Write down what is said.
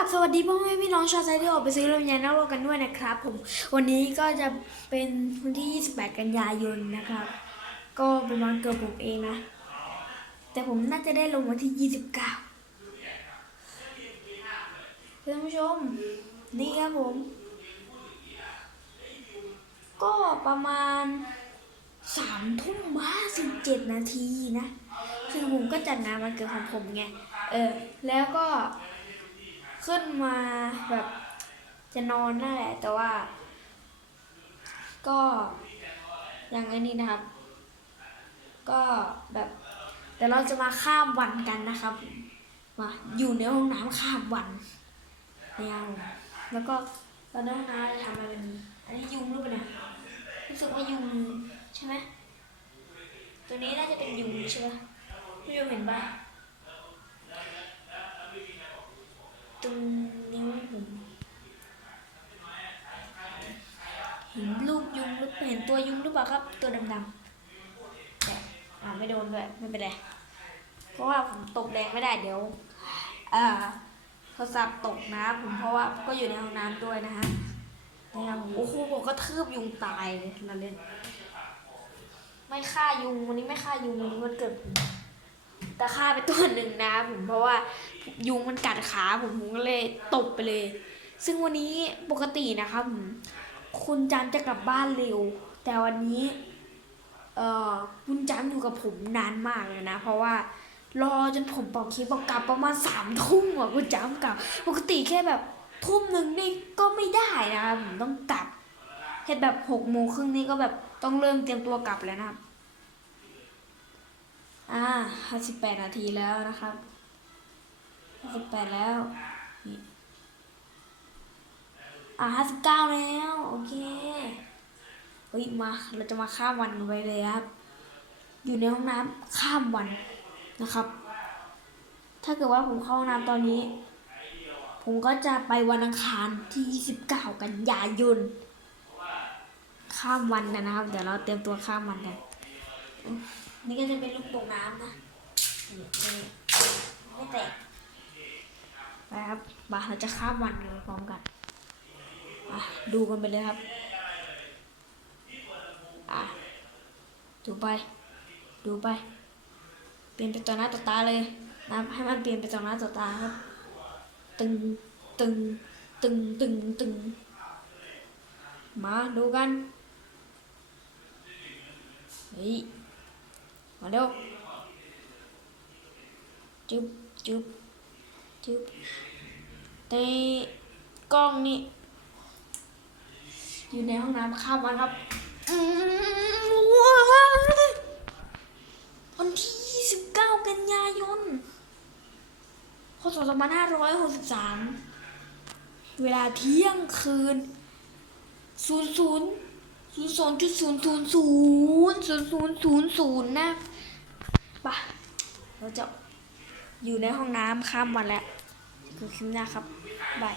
ราบสวัสดีพ่อแม่พี่น้องชาวไทยที่ออกไปซื้อลำไยนอกโลกันด้วยนะครับ ผม วันนี้ก็จะเป็นวันที่ 28 กันยายนนะครับ ก็เป็นวันเกิดผมเองนะ แต่ผมน่าจะได้ลงวันที่ 29ท่านผู้ชม นี่ครับผม ก็ประมาณสามทุ่มห้าสิบเจ็ดนาทีนะ คือผมก็จัดงานวันเกิดของผมไง เออ แล้วก็ ขึ้นมาแบบจะนอนนั่นแหละแต่ว่า ก็อย่างไอ้นี้นะครับ ก็แบบแต่เราจะมาข้ามวันกันนะครับมาอยู่ในห้องน้ำข้ามวันเนี่ยครับผมแล้วก็ตอนในห้องน้ำจะทำอะไรแบบนี้อันนี้ยุงหรือเปล่าเนี่ยรู้สึกว่ายุงใช่ไหมตัวนี้น่าจะเป็นยุงใช่ไหมพี่ยุงเห็นปะ ตรงนิ้วผมเห็นลูกยุงหรือเห็นตัวยุงหรือเปล่าครับ ตัวดำๆแต่อ่าไม่โดนด้วยไม่เป็นไรเพราะว่าผมตกแรงไม่ได้เดี๋ยวอ่าโทรศัพท์ตกนะผมเพราะว่าก็อยู่ในห้องน้ำด้วยนะฮะนะครับโอ้โหผมก็ทืบยุงตายเลยเราเล่น ไม่ฆ่ายุงวันนี้ไม่ฆ่ายุงวันนี้วันเกิดผม แต่ฆ่าไปตัวหนึ่งนะผมเพราะว่ายุงมันกัดขาผมผมก็เลยตบไปเลย ซึ่งวันนี้ปกตินะครับคุณจันจะกลับบ้านเร็ว แต่วันนี้เอ่อคุณจันอยู่กับผมนานมากเลยนะ เพราะว่ารอจนผมป่าเค้กบอกกลับประมาณสามทุ่มอะคุณจันกลับ ปกติแค่แบบทุ่มหนึ่งนี่ก็ไม่ได้นะครับผมต้องกลับแค่แบบหกโมงครึ่งนี่ก็แบบต้องเริ่มเตรียมตัวกลับแล้วนะครับ ห้าสิบแปดนาทีแล้วนะครับห้าสิบแปดแล้วอ่าห้าสิบเก้าแล้วโอเคเฮ้ยมาเราจะมาข้ามวันไปเลยครับ อยู่ในห้องน้ำข้ามวันนะครับ ถ้าเกิดว่าผมเข้าห้องน้ำตอนนี้ ผมก็จะไปวันอังคารที่ 29 กันยายนข้ามวันนะครับ เดี๋ยวเราเตรียมตัวข้ามวันกัน นี่ก็จะเป็นลูกโป่งน้ำนะไม่แตกไปครับมาเราจะข้ามวันกันพร้อมกันอะดูกันไปเลยครับอะดูไป ดูไป เปลี่ยนไปต่อหน้าต่อตาเลยนะให้มันเปลี่ยนไปต่อหน้าต่อตาครับ ตึงตึงตึงตึงตึงมาดูกันเฮ้ย มาเร็วจุ๊บจุ๊บจุ๊บในกล้องนี่อยู่ในห้องน้ำข้ามวันครับว้ายวันที่29กันยายนพศ2563 เวลาเที่ยงคืนศูนย์ ศูนย์สองจุดศูนย์ศูนย์ศูนย์ศูนย์ศูนย์ศูนย์ศูนย์นะปะเราจะอยู่ในห้องน้ำข้ามวันแล้วคือคลิปหน้าครับบาย